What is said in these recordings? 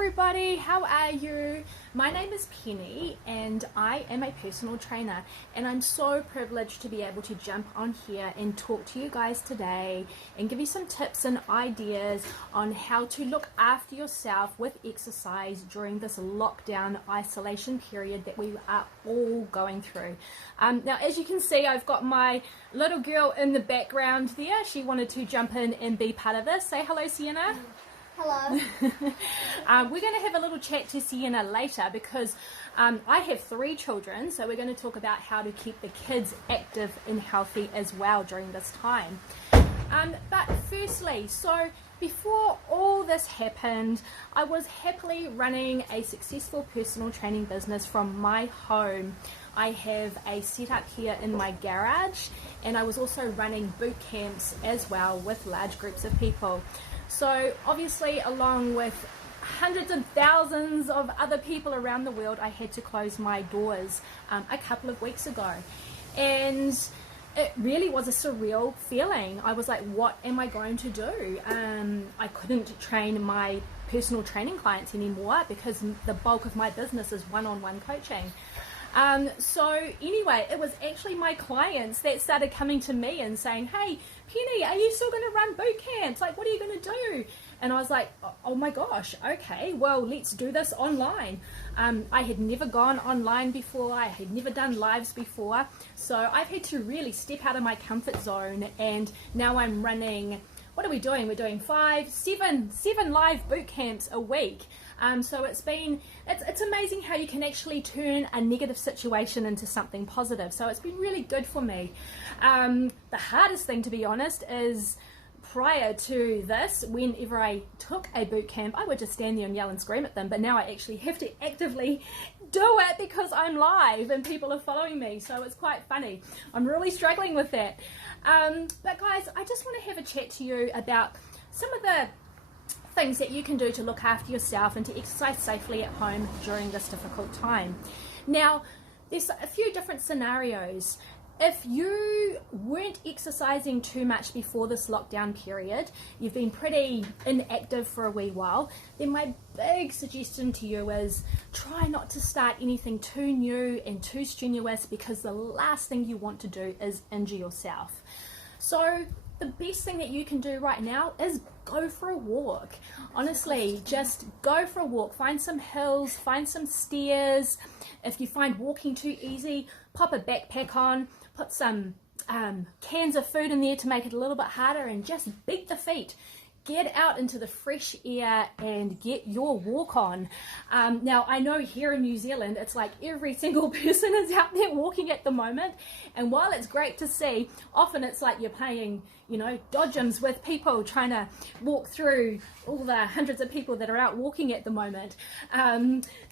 everybody, how are you? My name is Penny and I am a personal trainer, and I'm so privileged to be able to jump on here and talk to you guys today and give you some tips and ideas on how to look after yourself with exercise during this lockdown isolation period that we are all going through. Now, as you can see, I've got my little girl in the background there. She wanted to jump in and be part of this. Say hello, Sienna. Hello. We're going to have a little chat to Sienna later because I have 3 children, so we're going to talk about how to keep the kids active and healthy as well during this time. But firstly, so before all this happened, I was happily running a successful personal training business from my home. I have a setup here in my garage, and I was also running boot camps as well with large groups of people. So obviously, along with hundreds and thousands of other people around the world, I had to close my doors a couple of weeks ago. And it really was a surreal feeling. I was like, what am I going to do? I couldn't train my personal training clients anymore because the bulk of my business is one-on-one coaching. So anyway, it was actually my clients that started coming to me and saying, hey, Penny, are you still going to run boot camps? Like, what are you going to do? And I was like, oh my gosh, okay, well, let's do this online. I had never gone online before. I had never done lives before. So I've had to really step out of my comfort zone. And now I'm running, what are we doing? We're doing 7 live boot camps a week. So it's amazing how you can actually turn a negative situation into something positive. So it's been really good for me. The hardest thing, to be honest, is prior to this, whenever I took a boot camp, I would just stand there and yell and scream at them. But now I actually have to actively do it because I'm live and people are following me. So it's quite funny. I'm really struggling with that. But guys, I just want to have a chat to you about some of the things that you can do to look after yourself and to exercise safely at home during this difficult time. Now, there's a few different scenarios. If you weren't exercising too much before this lockdown period, you've been pretty inactive for a wee while, then my big suggestion to you is try not to start anything too new and too strenuous, because the last thing you want to do is injure yourself. So the best thing that you can do right now is go for a walk. Honestly, just go for a walk. Find some hills, find some stairs. If you find walking too easy, pop a backpack on, put some cans of food in there to make it a little bit harder, and just beat the feet. Get out into the fresh air and get your walk on. Now, I know here in New Zealand, it's like every single person is out there walking at the moment. And while it's great to see, often it's like you're playing, dodgems with people trying to walk through all the hundreds of people that are out walking at the moment.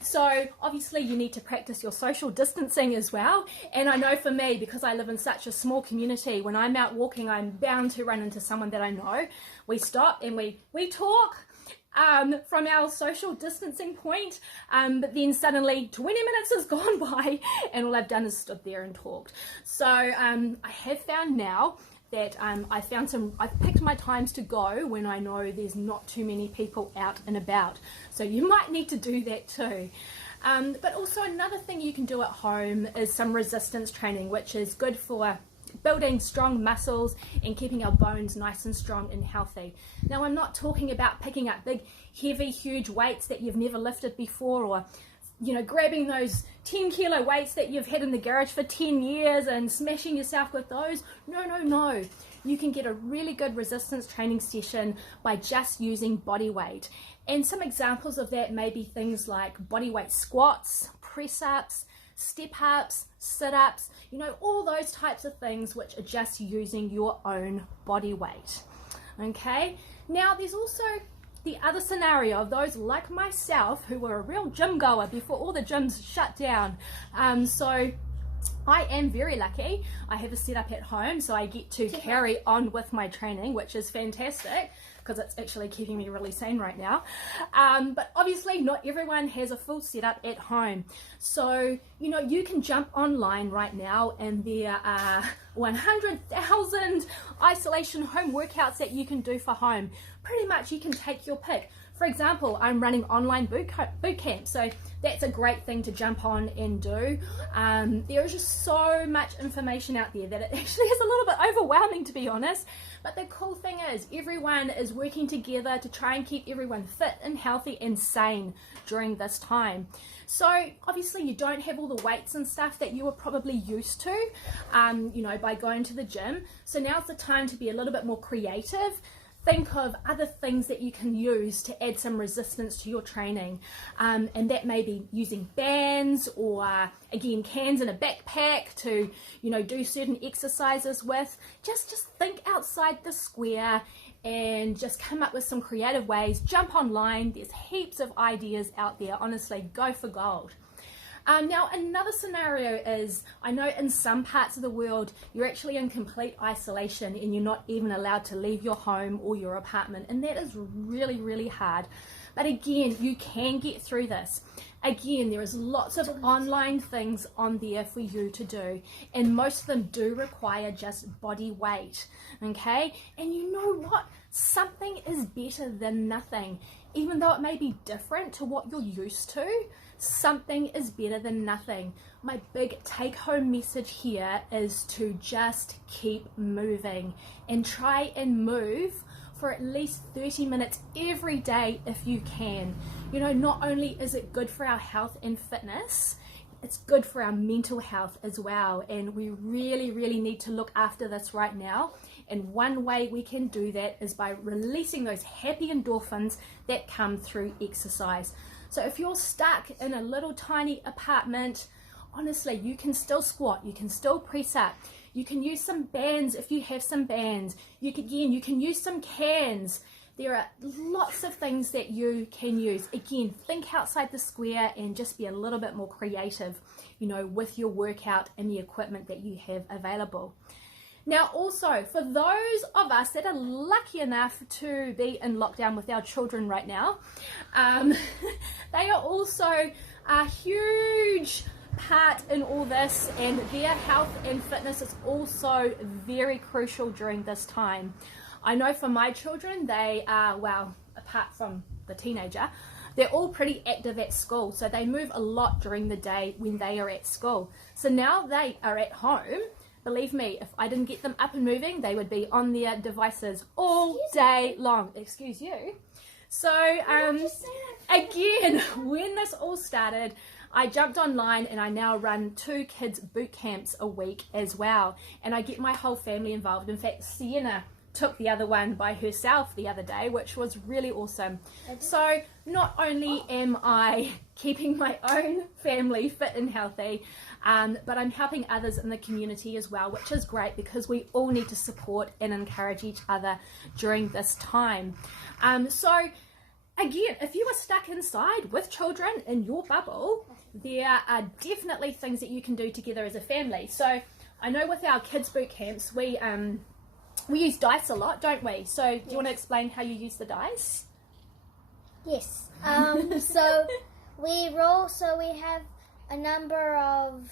So obviously you need to practice your social distancing as well. And I know for me, because I live in such a small community, when I'm out walking, I'm bound to run into someone that I know. We stop and we talk from our social distancing point, but then suddenly 20 minutes has gone by and all I've done is stood there and talked. So I have found now that I've picked my times to go when I know there's not too many people out and about. So you might need to do that too. But also another thing you can do at home is some resistance training, which is good for building strong muscles and keeping our bones nice and strong and healthy. Now, I'm not talking about picking up big, heavy, huge weights that you've never lifted before, or grabbing those 10 kilo weights that you've had in the garage for 10 years and smashing yourself with those. No. You can get a really good resistance training session by just using body weight. And some examples of that may be things like body weight squats, press-ups, step-ups, sit-ups, all those types of things which are just using your own body weight. Okay, now there's also the other scenario of those like myself who were a real gym goer before all the gyms shut down. So I am very lucky. I have a setup at home, so I get to carry on with my training, which is fantastic because it's actually keeping me really sane right now. But obviously not everyone has a full setup at home. So, you can jump online right now and there are 100,000 isolation home workouts that you can do for home. Pretty much you can take your pick. For example, I'm running online boot camp, so that's a great thing to jump on and do. There is just so much information out there that it actually is a little bit overwhelming, to be honest. But the cool thing is everyone is working together to try and keep everyone fit and healthy and sane during this time. So obviously you don't have all the weights and stuff that you were probably used to, by going to the gym. So now's the time to be a little bit more creative. Think of other things that you can use to add some resistance to your training, and that may be using bands or again cans in a backpack to do certain exercises with. Just think outside the square and just come up with some creative ways. Jump online, there's heaps of ideas out there. Honestly, go for gold. Now another scenario is, I know in some parts of the world you're actually in complete isolation and you're not even allowed to leave your home or your apartment, and that is really, really hard. But again, you can get through this. Again, there is lots of online things on there for you to do, and most of them do require just body weight, okay? And you know what? Something is better than nothing. Even though it may be different to what you're used to, something is better than nothing. My big take-home message here is to just keep moving and try and move for at least 30 minutes every day if you can. Not only is it good for our health and fitness, it's good for our mental health as well, and we really, really need to look after this right now. And one way we can do that is by releasing those happy endorphins that come through exercise. So if you're stuck in a little tiny apartment, honestly, you can still squat, you can still press up, you can use some bands if you have some bands, you can use some cans. There are lots of things that you can use. Again, think outside the square and just be a little bit more creative, with your workout and the equipment that you have available. Now also, for those of us that are lucky enough to be in lockdown with our children right now, they are also a huge part in all this, and their health and fitness is also very crucial during this time. I know for my children, they are, well, apart from the teenager, they're all pretty active at school, so they move a lot during the day when they are at school. So now they are at home. Believe me, if I didn't get them up and moving, they would be on their devices all day long. Excuse you. So again, when this all started, I jumped online and I now run 2 kids boot camps a week as well, and I get my whole family involved. In fact, Sienna took the other one by herself the other day, which was really awesome. So not only am I keeping my own family fit and healthy, but I'm helping others in the community as well, which is great because we all need to support and encourage each other during this time. So again, if you are stuck inside with children in your bubble, there are definitely things that you can do together as a family. So I know with our kids boot camps, we use dice a lot, don't we? So do you want to explain how you use the dice? Yes. So we roll, so we have a number of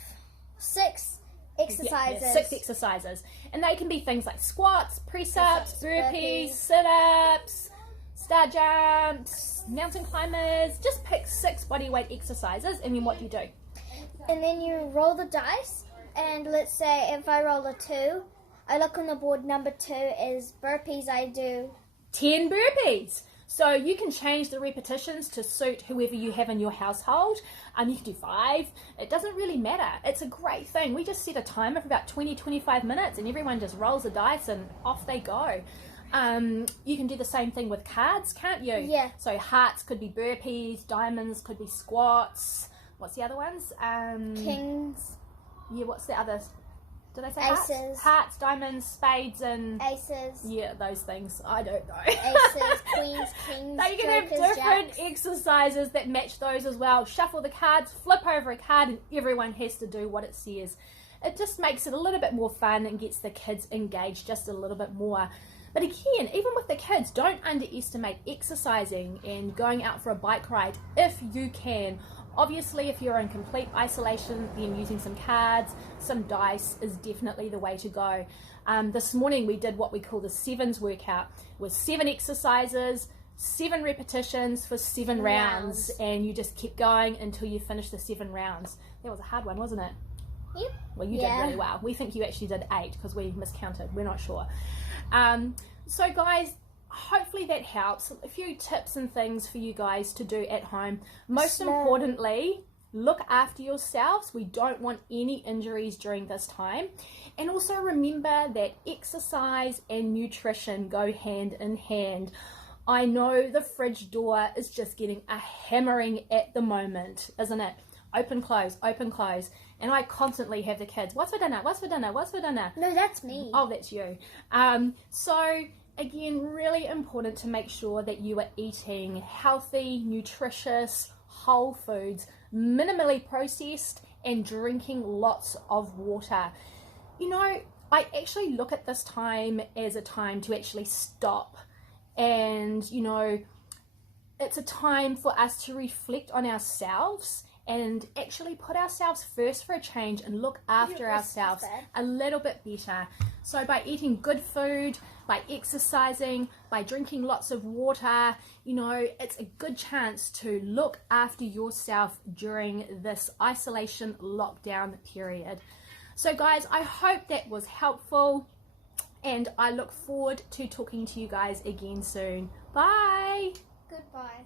6 exercises. Yeah, 6 exercises. And they can be things like squats, press-ups, burpees, sit-ups, star jumps, mountain climbers. Just pick 6 bodyweight exercises, and then what do you do? And then you roll the dice, and let's say if I roll a 2, I look on the board, number 2 is burpees. I do 10 burpees. So you can change the repetitions to suit whoever you have in your household. You can do 5. It doesn't really matter. It's a great thing. We just set a timer for about 20-25 minutes and everyone just rolls the dice and off they go. You can do the same thing with cards, can't you? Yeah. So hearts could be burpees, diamonds could be squats. What's the other ones? kings. Yeah, what's the others? Did I say Aces. hearts? Hearts, diamonds, spades, and Aces. yeah, those things. I don't know. Aces, queens, kings, Now you can jokers, have different jacks. exercises that match those as well. Shuffle the cards, flip over a card, and everyone has to do what it says. It just makes it a little bit more fun and gets the kids engaged just a little bit more. But again, even with the kids, don't underestimate exercising and going out for a bike ride if you can Obviously, if you're in complete isolation, then using some cards, some dice is definitely the way to go. This morning we did what we call the sevens workout, with 7 exercises, 7 repetitions for 7 rounds, and you just keep going until you finish the 7 rounds. That was a hard one, wasn't it? Yep. Well, you did really well. We think you actually did 8 because we miscounted. We're not sure. So guys, hopefully that helps. A few tips and things for you guys to do at home. Most importantly, look after yourselves. We don't want any injuries during this time. And also remember that exercise and nutrition go hand in hand. I know the fridge door is just getting a hammering at the moment, isn't it? Open, close, open, close. And I constantly have the kids, what's for dinner, what's for dinner, what's for dinner? No, that's me. Oh, that's you. So again, really important to make sure that you are eating healthy, nutritious, whole foods, minimally processed, and drinking lots of water. You know, I actually look at this time as a time to actually stop. And, you know, it's a time for us to reflect on ourselves and actually put ourselves first for a change and look after ourselves a little bit better. So by eating good food, by exercising, by drinking lots of water, you know, it's a good chance to look after yourself during this isolation lockdown period. So guys, I hope that was helpful, and I look forward to talking to you guys again soon. Bye! Goodbye.